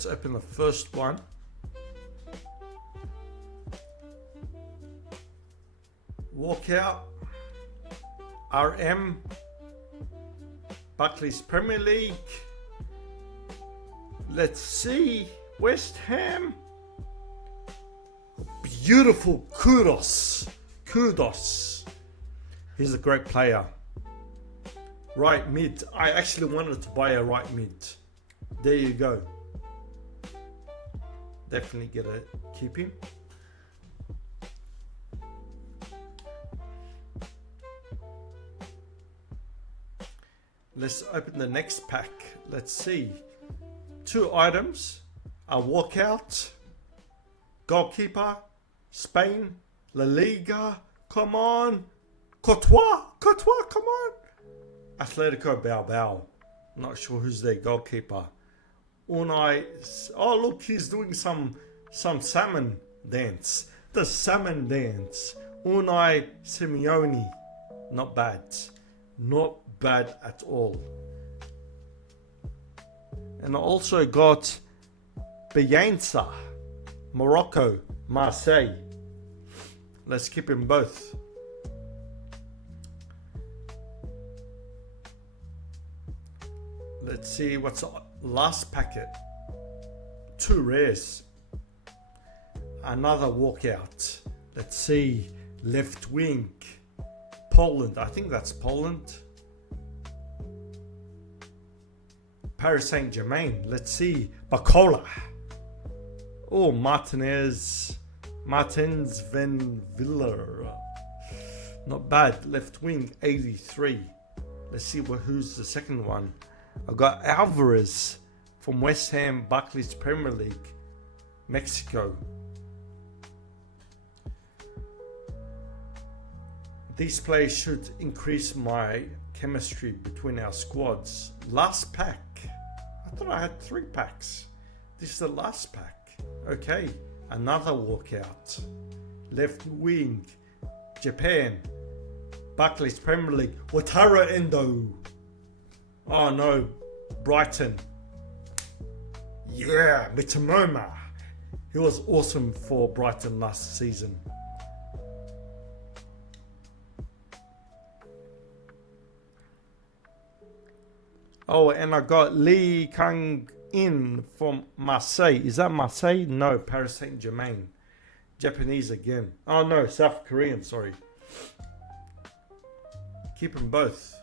let's open the first one. Walkout, RM, Barclays Premier League. Let's see, West Ham. Beautiful, kudos. He's a great player. Right mid. I actually wanted to buy a right mid. There you go. Definitely gonna keep him. Let's open the next pack. Let's see. 2 items. A walkout. Goalkeeper. Spain. La Liga. Come on. Courtois, come on. Atletico Bilbao. Not sure who's their goalkeeper. Unai. Oh, look, he's doing some salmon dance. The salmon dance. Unai Simeone. Not bad. Not bad at all. And I also got Bielsa, Morocco, Marseille. Let's keep them both. Let's see what's the last packet. 2 rares. Another walkout. Let's see. Left wing. Poland. I think that's Poland. Paris Saint-Germain. Let's see. Bacola. Oh, Martins Van Viller. Not bad. Left wing, 83. Let's see who's the second one. I got Alvarez from West Ham, Barclays Premier League, Mexico. These players should increase my chemistry between our squads. Last pack. I thought I had 3 packs. This is the last pack. Okay, another walkout. Left wing, Japan, Barclays Premier League, Wataru Endo. Oh no, Brighton. Yeah, Mitoma. He was awesome for Brighton last season. Oh, and I got Lee Kang-in from Marseille. Is that Marseille? No, Paris Saint-Germain. Japanese again. Oh no, South Korean, sorry. Keep them both.